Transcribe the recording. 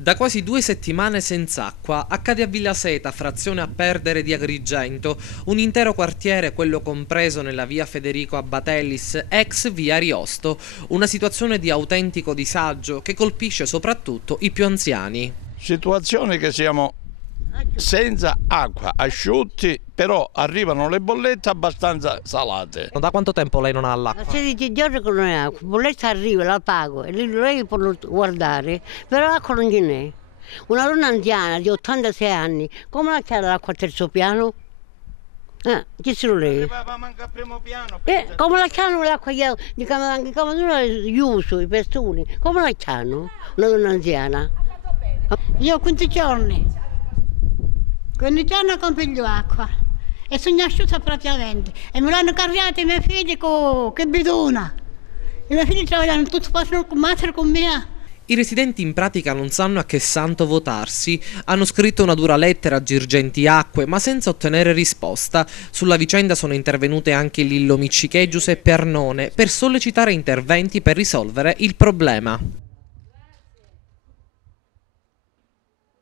Da quasi 2 settimane senza acqua accade a Villaseta, frazione a perdere di Agrigento, un intero quartiere, quello compreso nella via Federico Abbatellis, ex via Ariosto, una situazione di autentico disagio che colpisce soprattutto i più anziani. Situazione che siamo senza acqua, asciutti, però arrivano le bollette abbastanza salate. Da quanto tempo lei non ha Da l'acqua? 16 giorni che non è acqua, la bolletta arriva, la pago e lei può guardare, però l'acqua non ce n'è. Una donna anziana di 86 anni, come la chiama l'acqua al terzo piano? Chi se lo lei? Arrivava manca al primo piano. Come la chiamano l'acqua di camerata gli uso, i pestoni? Come la chiamano? Una donna anziana. Io ho 15 giorni. 15 giorni non piglio acqua. E sono asciutta praticamente. E me l'hanno caricata i miei figli che bidona. I miei figli lavorano tutti con me. I residenti in pratica non sanno a che santo votarsi, hanno scritto una dura lettera a Girgenti Acque ma senza ottenere risposta. Sulla vicenda sono intervenute anche Lillo Miccichè e Giuseppe Arnone per sollecitare interventi per risolvere il problema.